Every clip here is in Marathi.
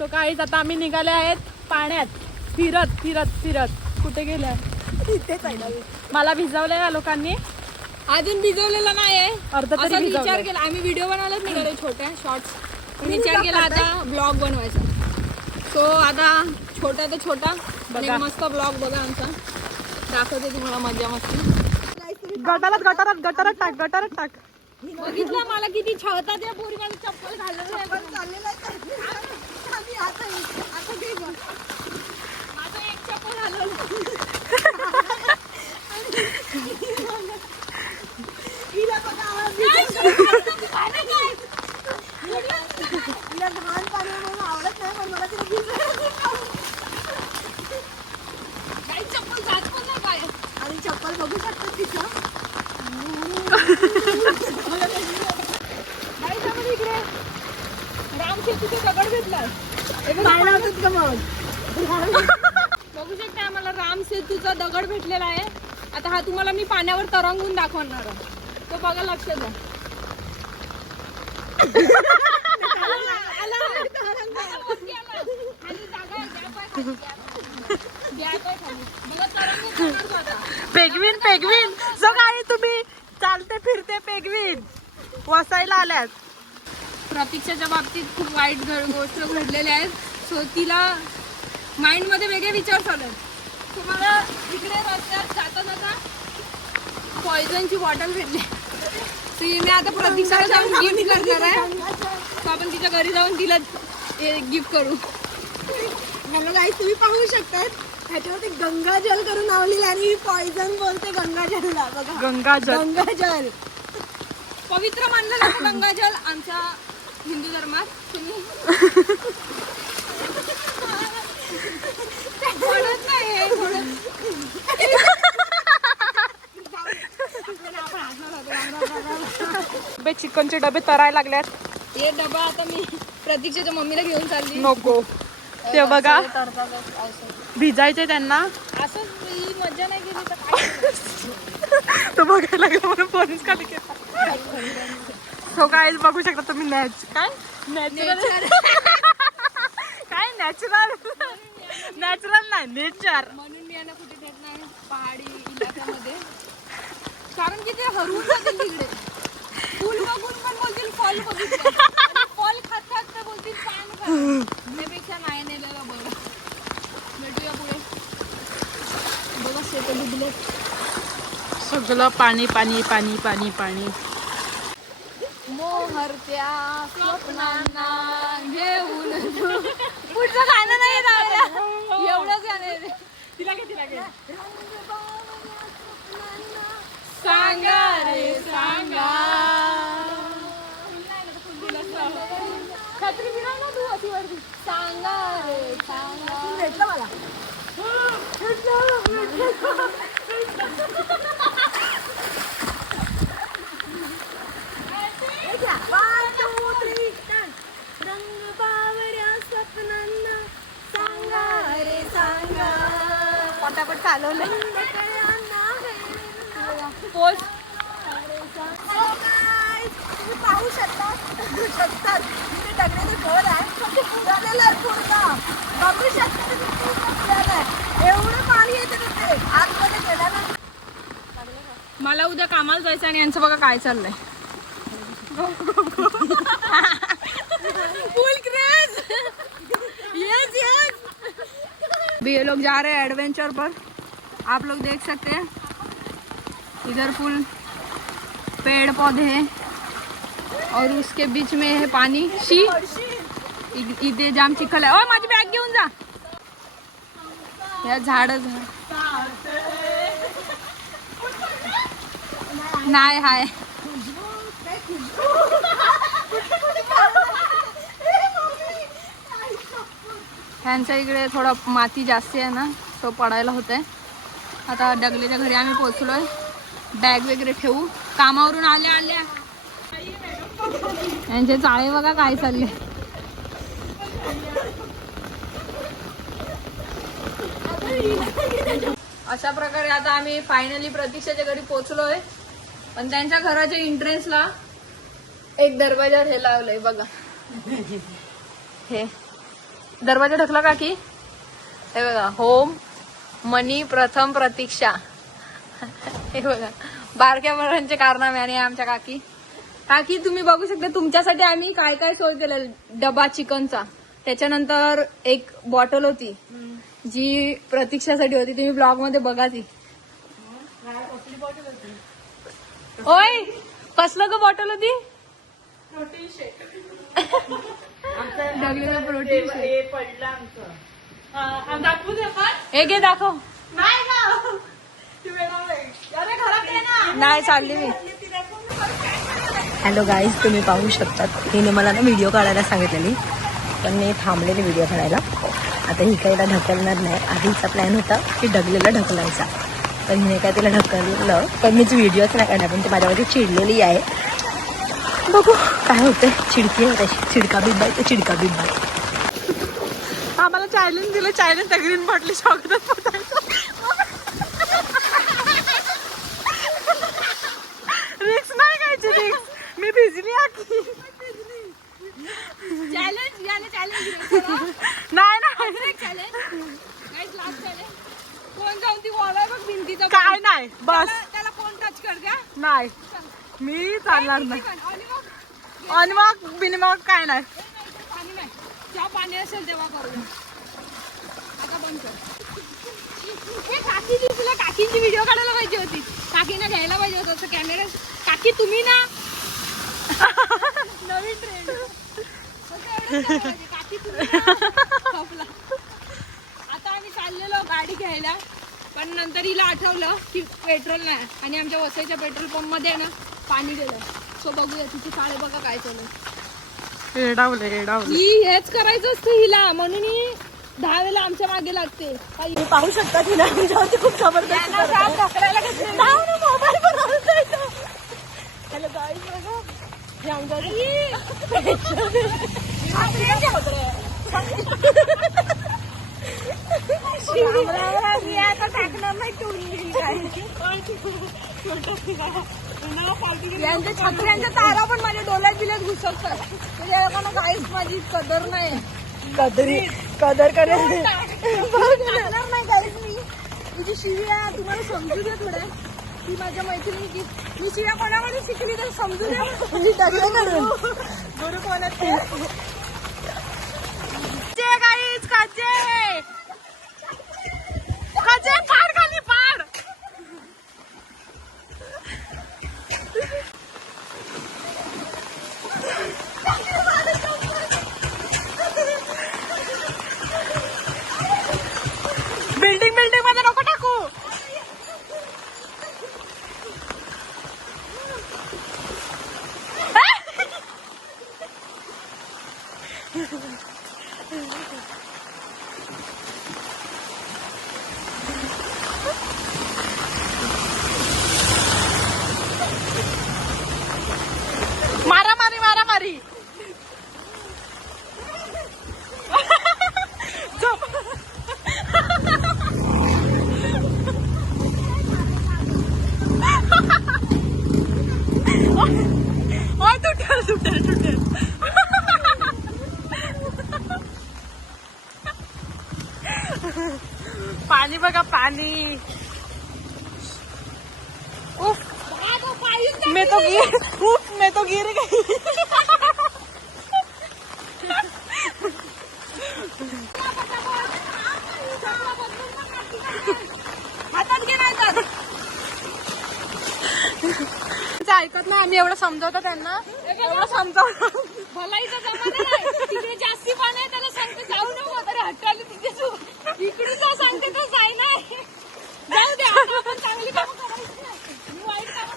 सो काहीच आता आम्ही निघाले आहेत पाण्यात फिरत फिरत फिरत. कुठे गेल्या इथेच आहे ना. मला भिजवलंय या लोकांनी. अजून भिजवलेला नाहीये. अर्धा तरी असाच विचार भिजवलंय. केला आम्ही व्हिडिओ बनवायलाच निघालो छोट्या शॉर्ट्स. विचार केला आता ब्लॉग बनवायचा. सो आता छोटा तर छोटा बघा. मस्त ब्लॉग बघा आमचा. दाखवते तुम्हाला मजा मस्ती. गटारात गटारात गटारात टाक गटारात टाक. बघितलं मला किती छळतात त्या पोरीला. चप्पल घालून आता एक चप्पल घालवलं. हिला बघा आवाज हिला लहान पाण्यामुळे आवडत नाही पण मला काही चप्पल जात पण नाही काय. आणि चप्पल बघू शकतात तिचं. इकडे राम शेतीचे दगड भेटलाय. बघू शकता आम्हाला राम सेतूचा दगड भेटलेला आहे. आता हा तुम्हाला मी पाण्यावर तरंगून दाखवणार आहे. तो बघा लक्ष द्या. पेगवीन पेगवीन. जो काही तुम्ही चालते फिरते पेगवीन वसायला आल्यात. प्रतीक्षाच्या बाबतीत खूप वाईट गोष्ट घडलेल्या आहेत. सो तिला माइंड मध्ये वेगळे विचार चालू आहेत. तुम्हाला इकडे रस्त्यात जाता जाता पॉयझनची बॉटल भेटली. सो हिने आता प्रतीक्षाला जाऊन गिफ्ट करणार आहे. सो आपण तिच्या घरी जाऊन तिला गिफ्ट करू. हॅलो गाईस, तुम्ही पाहू शकतात ह्याच्यावरती गंगाजल करून लावलेली आणि पॉइझन बोलते गंगाजलला. बघा गंगाजल. गंगाजल पवित्र मानलं जातं गंगाजल आमच्या हिंदू धर्मात. तुम्ही म्हणत नाही बे चिकनचे डबे तरायला लागल्यात. हे डबा आता मी प्रतीक्षाच्या मम्मीला घेऊन चालली. नको ते बघा भिजायचे त्यांना. असं ही मजा नाही केली तर काय. तो बघायला लागला म्हणून फोनच खाली केला. तो काय बघू शकता तुम्ही. काय नॅचरल काय नॅचरल नॅचरल नाही नेचर. म्हणून मी यांना कुठे देत नाही पहाडी इलाक्यामध्ये. कारण की ते हरवून जातील तिकडे. फुल बघून पण बोलतील फॉल बघितलं. फॉल खात खात ते बोलतील पान खा. त्यापेक्षा नाही नेलेला बरं. भेटूया पुढे. बघा शेत डुबले. सगळं पाणी पाणी पाणी पाणी पाणी. मोहरत्या स्वप्नांना घेऊन पुढचं गाणं नाही राहिलं. एवढंच गाणं आहे. तिला घे तिला घे. सांगा रे सांगा. छत्री बिना ना तू अशी वरती. सांगा रे सांगा. भेटलं मला. One, two, three, done. रंग बावऱ्या स्वप्नांना सांगा रे सांगा. पटापट चालवलं. पोस्ट तुम्ही पाहू शकता तिथे डगण्याचं घर आहे. फक्त फुगालेलं आहे पूर्ण. बघू शकता तुम्ही पूर्ण फुगालं आहे. एवढं पाणी येते तिथे आतमध्ये गेल्यानं. मला उद्या कामाला जायचं आणि यांचं बघा काय चाललंय. फुल क्रेज. Yes yes. भी ये लोग जा रहे हैं एडवेंचर पर. आप लोग देख सकते हैं इधर फुल पेड़ पौधे हैं और उसके बीच में है पानी. शी इथे जाम चिखल आहे. ओ माझी बॅग घेऊन जा. या झाड नाही हाय. ह्यांच्या इकडे थोडा माती जास्त आहे ना, तो पडायला होत आहे. आता डगलेच्या घरी आम्ही पोहोचलोय. बॅग वगैरे ठेवू. कामावरून आल्या आल्या यांचे चाळे बघा काय चालले. अशा प्रकारे आता आम्ही फायनली प्रतीक्षाच्या घरी पोहोचलोय. पण त्यांच्या घराच्या एंट्रन्सला एक दरवाजा हे लावलंय बघा. हे दरवाजा ढकला काकी. हे बघा, होम मनी प्रथम प्रतीक्षा. हे बघा बारक्या मुलांचे कारनामे. आणि आमच्या काकी काकी तुम्ही बघू शकता, तुमच्यासाठी आम्ही काय काय सोय केलं. डबा चिकनचा, त्याच्यानंतर एक बॉटल होती जी प्रतीक्षासाठी होती, तुम्ही ब्लॉग मध्ये बघा ती. ओय कसलं ग बॉटल होती? प्रोटीन शेक. प्रोटीन शेक पडलं आमचं. दाखवू दे पण. हे घे दाखव. नाही ना. अरे घरात आहे ना. नाही चालली मी. हॅलो गाईज, तुम्ही पाहू शकतात हिने मला ना व्हिडिओ काढायला सांगितलेली, पण मी थांबलेली व्हिडिओ काढायला. आता ही काहीला ढकलणार नाही. आधीचा प्लॅन होता की डगलेला ढकलायचा, पण हिने काय तिला ढकललं. पण मीच व्हिडिओच नाही काढणार, पण ती माझ्यावरती चिडलेली आहे. बघू काय होतंय. चिडकी आहे तशी, चिडका बिब्बा आहे, चिडका बिब्बा. आम्हाला चॅलेंज दिलं. चॅलेंज ग्रीन बॉटली शॉकत रिक्स नाही घ्यायची. रिक्स मी भिजली आखी. चॅलेंज नाही नाही कोण जाऊन ती वॉल आहे बघ भिंतीचा, काय नाही बस. त्याला कोण टच कर द्या. नाही मी चालणार नाही. आणि मग आणि मग बिनमग काय नाही. पाणी नाही, जेव्हा पाणी असेल तेव्हा करूया. आता बंद कर. काकी तुला काकींची व्हिडिओ काढायला पाहिजे होती. काकीना घ्यायला पाहिजे होतं असं कॅमेरा. काकी तुम्ही ना नवीन ट्रेंड. काकी तुम्ही ना. आता आम्ही चाललेलो गाडी घ्यायला, पण नंतर हिला आठवलं की पेट्रोल नाही आणि आमच्या वसईच्या पेट्रोल पंप मध्ये ना पाणी गेलं. सो बघूया तिची चाळे बघा काय चालू. एडावले ही हेच करायचं असतं हिला, म्हणून ही 10 वेळेला आमच्या मागे लागते. तुम्ही पाहू शकता हिने आमच्यावरती खूप जबरदस्त हॅलो गाईज, बघा हे यांच्या छत्र्यांच्या तारा पण माझ्या डोळ्यात बिल्यात घुसकतात. म्हणजे या लोकांना काहीच माझी कदर नाही. कदर करेल नाही काहीच मी. तुझी शिवी आहे, तुम्हाला समजू दे थोड्या. ती माझ्या मैत्रिणीची. मी शिव्या कोणामध्ये शिकली तर समजू दे. म्हणजे टाकलं काढून. गुरु कोणाचे गाईज काचे काचे पाड खाली पाड. बिल्डिंग मध्ये नको टाकू. मारामारी तुटेल. पाणी बघा पाणी. उफ मैं तो गिर गई. हातात घे नाही तर. ऐकत नाही. आम्ही एवढं समजवतो त्यांना, एवढं समजावतो. भलाईचा जमाना नाही. तिकडे जास्ती पाणी आहे, त्याला सांगते जाऊ नको, तरी हट्टाली तिथे तू इकडे जा सांगते तर जाय नाही. जाऊ दे, आता आपण चांगली कामं करायची नाही. मी वाईट कामं.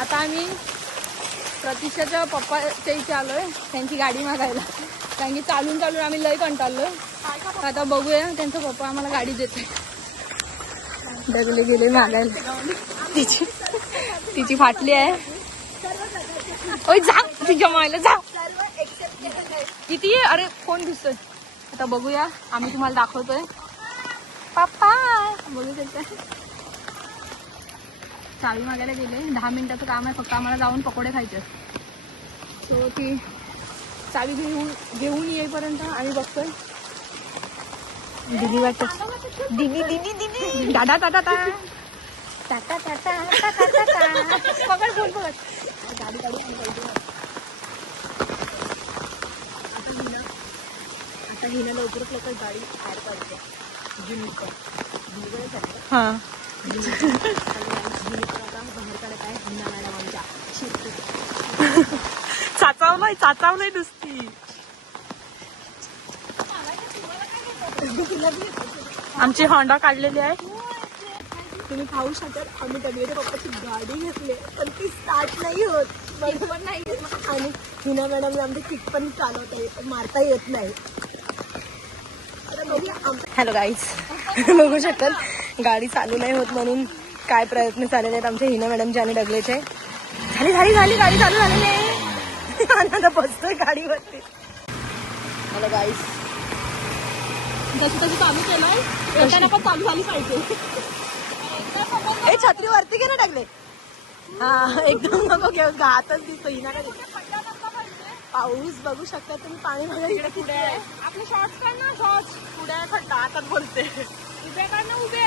आता आम्ही प्रतीक्षाच्या पप्पाच्या इथे आलोय, त्यांची गाडी मागायला. कारण की चालून आम्ही लय कंटाळलोय. आता बघूया, त्यांचा पप्पा आम्हाला गाडी देते. डगले गेले मागायला. तिची फाटली आहे. ओय जा तुझ्या मायला जा. किती आहे? अरे कोण दिसतोय. आता बघूया, आम्ही तुम्हाला दाखवतोय. पप्पा बघू शकता, चावी मागायला गेले. 10 मिनिटाचं काम आहे फक्त, आम्हाला जाऊन पकोडे खायचे. सो ती चावी घेऊन येईपर्यंत आम्ही बघतोय. दिदी वाटत दिदी दिदी दिदी दादा दादा टाटा टाटा टाटा टाटा पकड फोन पकड. गाडी गाडी आता हिनं लवकरच लवकर गाडी ऍड करते. हा चाचावलंय नुसती. आमची होंडा काढलेली आहे. तुम्ही पाहू शकाल आम्ही डगलेच्या पप्पाची गाडी घेतली पण ती स्टार्ट नाही होत. बरोबर नाही. आणि हिना मॅडमला आमची किक पण चालवता मारता येत नाही. हॅलो गाईज, बघू शकाल गाडी चालू नाही होत म्हणून काय प्रयत्न चाललेले आहेत आमच्या हिना मॅडमचे आणि डगलेचे. झाली गाडी चालू झालेली आहे. आता बसतोय गाडीवरती. हॅलो गाईज, जशी चालू केलंय येताना पण चालू झाली पाहिजे. हे छत्री वरती घे ना टाकले. हा एकदम नको घेऊ, हातच दिसतो हिना का. पाऊस बघू शकता तुम्ही. पाणी इकडे पुढे आहे आपले शॉर्ट्स काढ ना. शॉर्ट्स पुढे आहे खड्डा. आता बोलते उभे काढ ना उभे.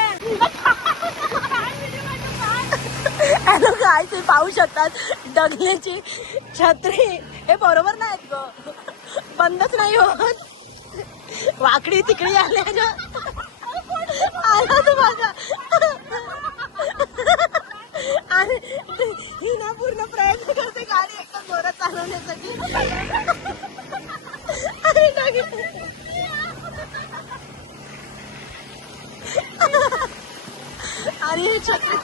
हॅलो काय ते पाहू शकतात डगल्याची छत्री हे बरोबर नाहीत ग. बंदच नाही होत. वाकडी तिकडी आल्या आला तू माझा. आणि ही ना पूर्ण प्रयत्न करते गाडी एकदम जोरात चालवण्यासाठी. आणि हे छत्री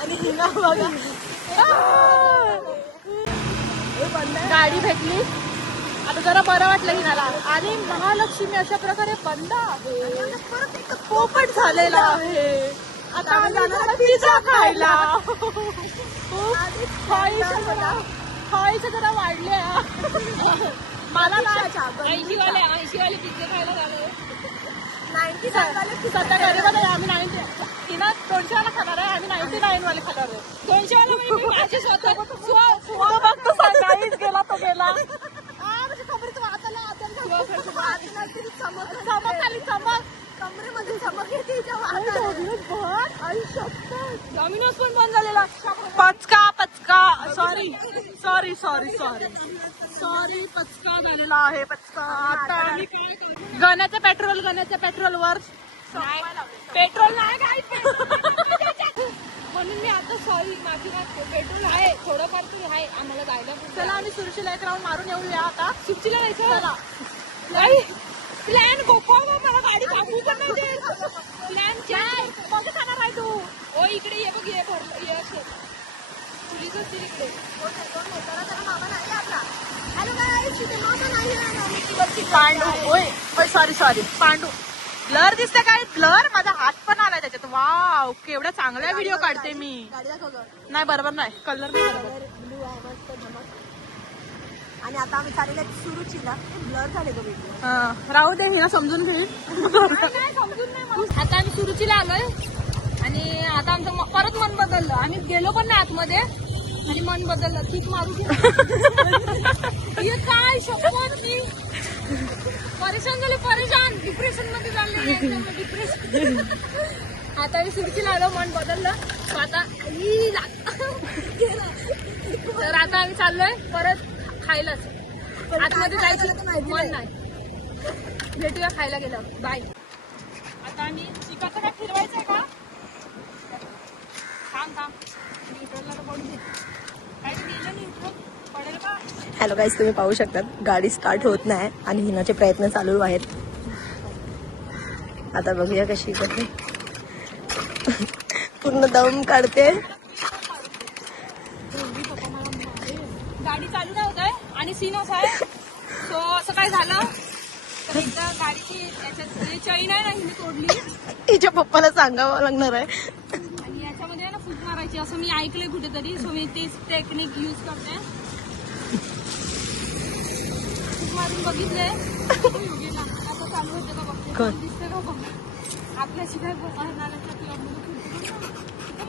आणि हिना बघा गाडी भेटली. आता जरा बरं वाटलं हिनाला. आणि महालक्ष्मी अशा प्रकारे बंद आहे. पोपट झालेला आहे. आता आम्ही जाणार पिझ्झा खायला. खायचं जरा वाढले. मला 80 वाले पिझ्झे खायला झाले. 90 सध्या गरीबाला आम्ही 90 तिला 200 वाला खाणार आहे. आम्ही 99 वाले खाणार आहे. 200 वाला म्हणजे माझे स्वतः बघतो सकाळीच गेला तो गेला. कमरेमध्ये चमक येते. डॉमिनोज पण बंद झालेला. पचका सॉरी पचका झालेला आहे. पचका आता आम्ही गण्याचं पेट्रोल वर पेट्रोल नाही काय म्हणून मी आता सॉरी माफी मागतो. पेट्रोल आहे थोडंफार तरी आहे आम्हाला जायला. चला आम्ही सुरशीला एक राऊंड मारून येऊया. आता सुरशीला जायचं. चला प्लॅन गोपा मला गाडी थांबू पण नाही दे. प्लॅन काय कसं खाणार आहे तू. ओ इकडे ये बघ. ये भरलं ये असे पोलीस असतील इकडे. पांडू ओय सॉरी पांडू. ब्लर दिसते काय. ब्लर माझा हात पण आलाय त्याच्यात. वाव केवढा चांगला व्हिडिओ काढते मी. नाही बरोबर नाही. कलर नाही बरोबर. ब्लू आहे मस्त धमक. आणि आता आम्ही चाललेलो सुरुचीला. ब्लर झाले तो व्हिडिओ. राहू दे हिना समजून घेईल. समजून नाही. आता आम्ही सुरुचीला आलोय आणि आता आमचं परत मन बदललं. आम्ही गेलो पण नाही आतमध्ये आणि मन बदललं. किक मारू काय शपथ मी परेशान झाले. डिप्रेशन मध्ये चालले. डिप्रेशन. आता आम्ही सुरुचीला आलो. मन बदललं. आता तर आता आम्ही चाललोय परत खायलाच. आतमध्ये जायचं मन नाही. भेटूया खायला गेलं. बाय. आता आम्ही चिकाचं काय फिरवायचंय का. थांब न्यूट्रलला तर पडून काय गेलं न्यूट्रल पडेल का. हॅलो गाईज, तुम्ही पाहू शकतात गाडी स्टार्ट होत नाही आणि हिनाचे प्रयत्न चालू आहेत. आता बघूया कशी करते. पूर्ण दम काढते. गाडी चालू नाही होत आहे आणि सीन असा आहे. सो असं काय झालं तर एकदा गाडीची याच्यात चैन आहे ना हिने तोडली. तिच्या पप्पाला सांगावं लागणार आहे. आणि याच्यामध्ये ना फूट मारायची असं मी ऐकलंय कुठेतरी. सो मी तेच टेक्निक यूज करते. फूट मारून बघितलंय. आता चालू होते का बघते. दिसते का बघ. आपल्याशी काय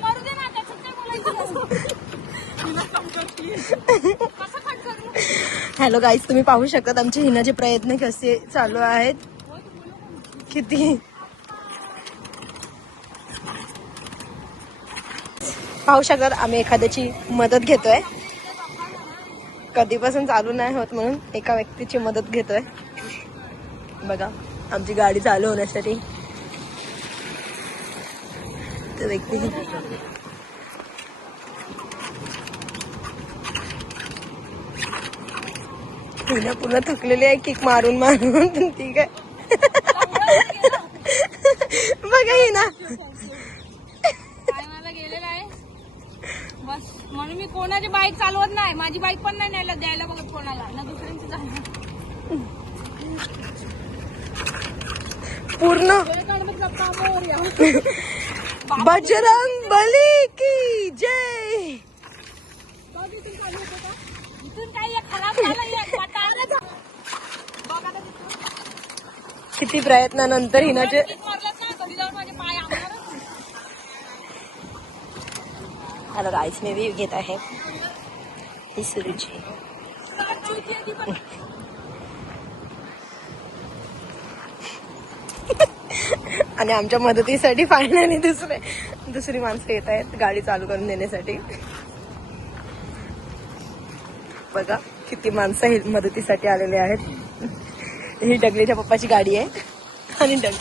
मारू दे ना. त्याच्यात काय बोलायचं. कसं कट करू. हॅलो गाईज, तुम्ही पाहू शकता आमचे हिनाचे प्रयत्न कसे चालू आहेत. किती पाहू शकतात आम्ही एखाद्याची मदत घेतोय. कधीपासून चालू नाही होत म्हणून एका व्यक्तीची मदत घेतोय. बघा आमची गाडी चालू होण्यासाठी तो व्यक्ती पूर्ण थकलेली आहे किक मारून मारून. ठीक आहे बघा ही ना मला गेलेला आहे बस. म्हणून मी कोणाची बाईक चालवत नाही. माझी बाईक पण नाही न्यायला द्यायला बघत कोणाला ना दुसऱ्यांची जाणार. पूर्ण बजरंग बली की जय. इथून काही खराब झालं. किती प्रयत्नानंतर हिनाचे हॅलो गाइस, मी भी घेत आहे ही सुरुची. आणि आमच्या मदतीसाठी फायनली दुसरी माणसं येत आहेत गाडी चालू करून देण्यासाठी. बघा किती माणसं ही मदतीसाठी आलेले आहेत. ही डगलेच्या पप्पाची गाडी आहे आणि चालू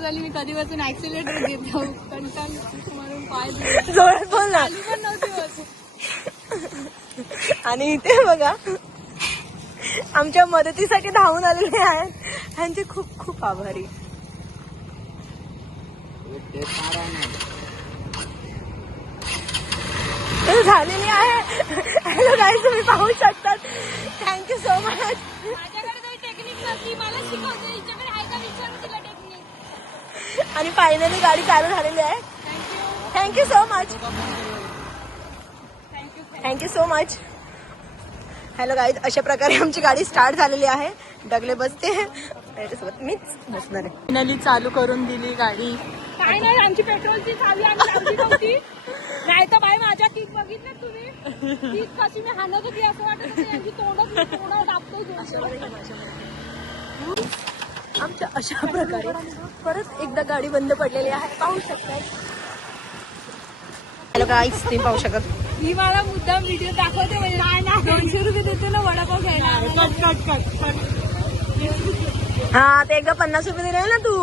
झाली. मी कधीपासून ऍक्सिलेटर घेतो म्हणून पाय जोरात बोल ना. पण नव्हती. आणि इथे बघा आमच्या मदतीसाठी धावून आलेले आहेत. त्यांचे खूप खूप आभारी. झालेली आहे. हॅलो गाईज, तुम्ही पाहू शकतात. Thank you so much. माझ्याकडे टेक्निक नव्हती, मला शिकवते. हिच्याकडे आहे का विचारून तिला टेक्निक. आणि फायनली गाडी चालू झालेली आहे. Thank you so much. Thank you so much. Hello guys, अशा प्रकारे आमची गाडी स्टार्ट झालेली आहे. डगले बसते त्याच्यासोबत मीच बसणार आहे. फायनली चालू करून दिली गाडी. काय नाही, आमची पेट्रोलची चावी आम्ही लावली नव्हती. नाही तर बाई माझ्या किक बघितलं तुम्ही. किक कशी मी हाणत होती असं वाटत होतं यांची तोंड दाबतोय. आमच्या अशा प्रकारे परत एकदा गाडी बंद पडलेली आहे. पाहू शकता. हॅलो गाईज, तुम्ही पाहू शकत. ही मला मुद्दाम व्हिडिओ दाखवते म्हणजे नाही ना 200 रुपये देते ना वडापाव घ्यायला. हा ते एकदा 50 रुपये दिले ना तू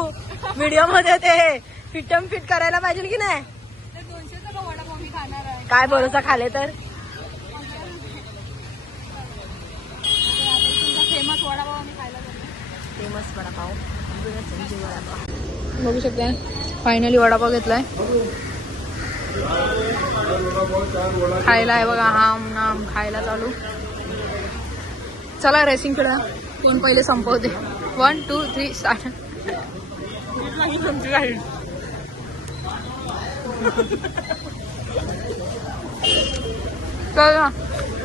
व्हिडिओ मध्ये. ते फिटम फिट करायला पाहिजे की नाही. 200चा वडापाव मी खाणार आहे. काय भरोसा खाले तर. फेमस वडापाव आम्ही खायला जातो. फेमस वडापाव बघू शकता फायनली वडापाव घेतलाय. खायला आहे बघा. हाम नाम खायला चालू. चला रेसिंग खेळा. कोण पहिले संपवते. 1 2 3 स्टार्ट. चला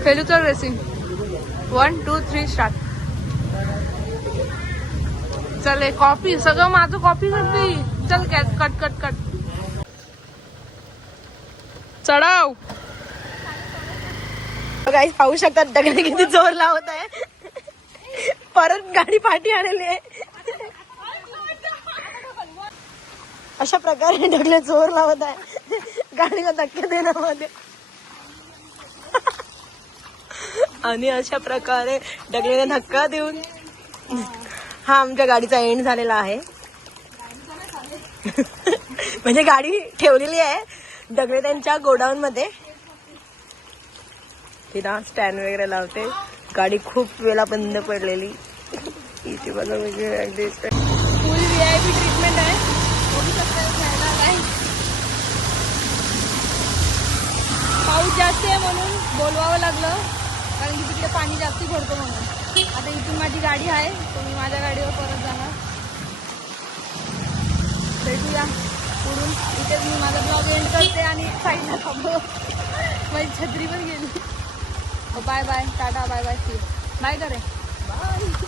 खेळू. चल रेसिंग. 1 2 3 स्टार्ट. चल कॉफी सगळं माझं कॉफी करते. चल कॅट कट कट कट चढाव. गाईज पाहू शकतात डगले किती जोर लावत आहे. परत गाडी पाठी आलेली आहे. अशा प्रकारे डगले जोर लावत आहे गाडीला धक्के देण्यामध्ये. आणि अशा प्रकारे डगलेला धक्का देऊन हा आमच्या गाडीचा एंड झालेला आहे. म्हणजे गाडी ठेवलेली आहे डगले त्यांच्या गोडाऊन मध्ये. तिला स्टँड वगैरे लावते. गाडी खूप वेळा बंद पडलेली. इथे बघा वगैरे फुल VIP ट्रीटमेंट आहे. पाऊस जास्त आहे म्हणून बोलवावं लागलं कारण की तिकडे पाणी जास्त भरतो म्हणून. आता इथून माझी गाडी आहे तर मी माझ्या गाडीवर परत जाणार. भेटूया पुढून. इथेच मी माझा ब्लॉग एंड करते आणि साईडला थांबव. माझी छत्री पण गेली. Bye bye tata bye bye see bye करे बाय.